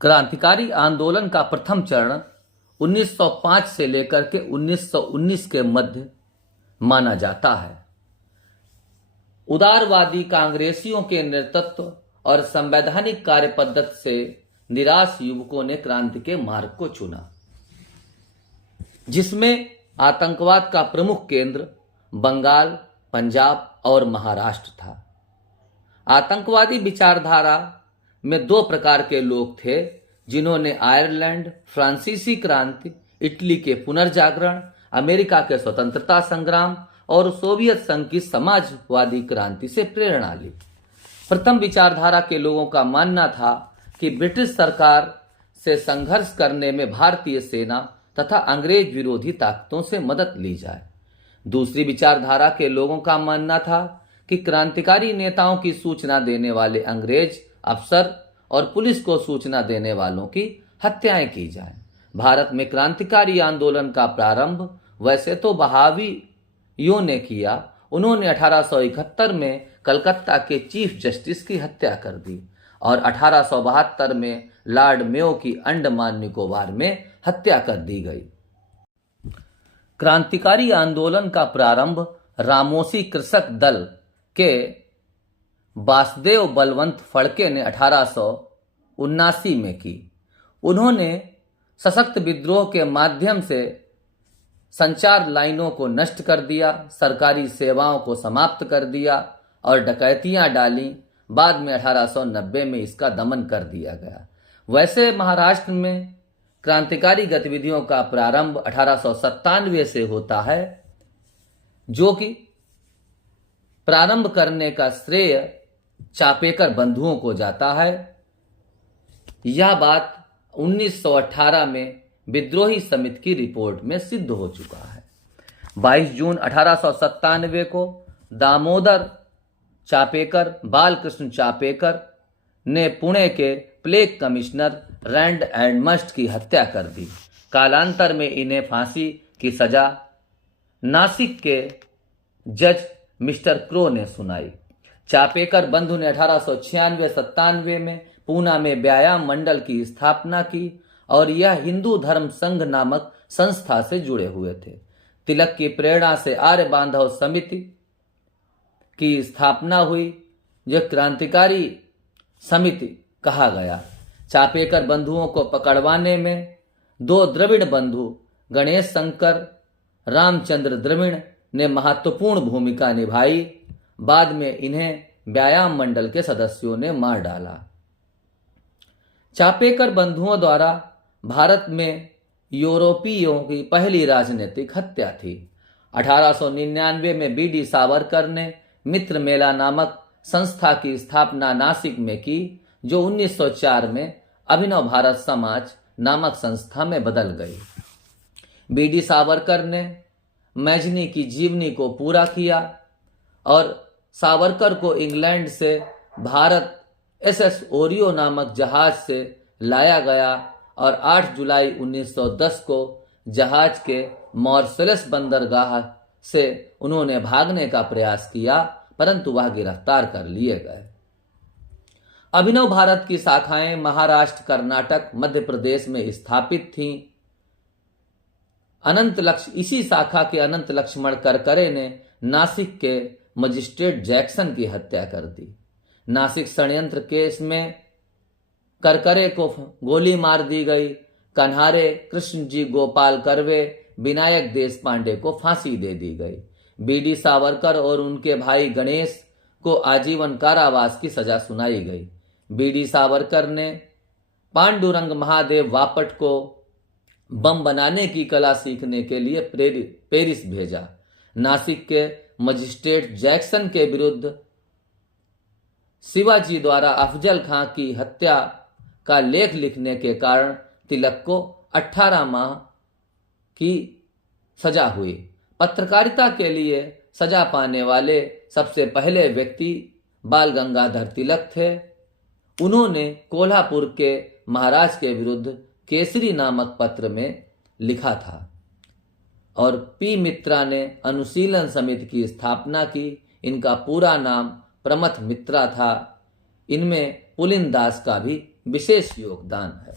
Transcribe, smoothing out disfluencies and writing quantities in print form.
क्रांतिकारी आंदोलन का प्रथम चरण 1905 से लेकर के 1919 के मध्य माना जाता है। उदारवादी कांग्रेसियों के नेतृत्व और संवैधानिक कार्य पद्धति से निराश युवकों ने क्रांति के मार्ग को चुना, जिसमें आतंकवाद का प्रमुख केंद्र बंगाल, पंजाब और महाराष्ट्र था। आतंकवादी विचारधारा में दो प्रकार के लोग थे, जिन्होंने आयरलैंड, फ्रांसीसी क्रांति, इटली के पुनर्जागरण, अमेरिका के स्वतंत्रता संग्राम और सोवियत संघ की समाजवादी क्रांति से प्रेरणा ली। प्रथम विचारधारा के लोगों का मानना था कि ब्रिटिश सरकार से संघर्ष करने में भारतीय सेना तथा अंग्रेज विरोधी ताकतों से मदद ली जाए। दूसरी विचारधारा के लोगों का मानना था कि क्रांतिकारी नेताओं की सूचना देने वाले अंग्रेज अफसर और पुलिस को सूचना देने वालों की हत्याएं की जाएं। भारत में क्रांतिकारी आंदोलन का प्रारंभ वैसे तो बहावियों ने किया। उन्होंने 1871 में कलकत्ता के चीफ जस्टिस की हत्या कर दी और 1872 में लॉर्ड मेयो की अंडमान निकोबार में हत्या कर दी गई। क्रांतिकारी आंदोलन का प्रारंभ रामोसी कृषक दल के वासुदेव बलवंत फड़के ने 1879 में की। उन्होंने सशक्त विद्रोह के माध्यम से संचार लाइनों को नष्ट कर दिया, सरकारी सेवाओं को समाप्त कर दिया और डकैतियां डाली। बाद में 1890 में इसका दमन कर दिया गया। वैसे महाराष्ट्र में क्रांतिकारी गतिविधियों का प्रारंभ 1897 से होता है, जो कि प्रारंभ करने का श्रेय चापेकर बंधुओं को जाता है। यह बात 1918 में विद्रोही समिति की रिपोर्ट में सिद्ध हो चुका है। 22 जून 1897 को दामोदर चापेकर, बालकृष्ण चापेकर ने पुणे के प्लेग कमिश्नर रैंड एंड मस्ट की हत्या कर दी। कालांतर में इन्हें फांसी की सजा नासिक के जज मिस्टर क्रो ने सुनाई। चापेकर बंधु ने 1896-97 में पूना में व्यायाम मंडल की स्थापना की और यह हिंदू धर्म संघ नामक संस्था से जुड़े हुए थे। तिलक की प्रेरणा से आर्य बांधव समिति की स्थापना हुई, जो क्रांतिकारी समिति कहा गया। चापेकर बंधुओं को पकड़वाने में दो द्रविड़ बंधु गणेश शंकर रामचंद्र द्रविड़ ने महत्वपूर्ण भूमिका निभाई। बाद में इन्हें व्यायाम मंडल के सदस्यों ने मार डाला। चापेकर बंधुओं द्वारा भारत में यूरोपीयों की पहली राजनीतिक हत्या थी। 1899 में बीडी सावरकर ने मित्र मेला नामक संस्था की स्थापना नासिक में की, जो 1904 में अभिनव भारत समाज नामक संस्था में बदल गई। बीडी सावरकर ने मैजनी की जीवनी को पूरा किया और सावरकर को इंग्लैंड से भारत एसएस ओरियो नामक जहाज से लाया गया और 8 जुलाई 1910 को जहाज के मॉर्सलेस बंदरगाह से उन्होंने भागने का प्रयास किया, परंतु वह गिरफ्तार कर लिए गए। अभिनव भारत की शाखाएं महाराष्ट्र, कर्नाटक, मध्य प्रदेश में स्थापित थीं। इसी शाखा के अनंत लक्ष्मण करकरे ने नासिक के मजिस्ट्रेट जैक्सन की हत्या कर दी। नासिक षड्यंत्र केस में करकरे को गोली मार दी गई। कन्हारे, कृष्णजी गोपाल कर्वे, विनायक देश पांडे को फांसी दे दी गई। बीडी सावरकर और उनके भाई गणेश को आजीवन कारावास की सजा सुनाई गई। बीडी सावरकर ने पांडुरंग महादेव वापट को बम बनाने की कला सीखने के लिए पेरिस भेजा। नासिक के मजिस्ट्रेट जैक्सन के विरुद्ध शिवाजी द्वारा अफजल खां की हत्या का लेख लिखने के कारण तिलक को 18 माह की सजा हुई। पत्रकारिता के लिए सजा पाने वाले सबसे पहले व्यक्ति बाल गंगाधर तिलक थे। उन्होंने कोल्हापुर के महाराज के विरुद्ध केसरी नामक पत्र में लिखा था और पी मित्रा ने अनुशीलन समिति की स्थापना की। इनका पूरा नाम प्रमथ मित्रा था। इनमें पुलिन दास का भी विशेष योगदान है।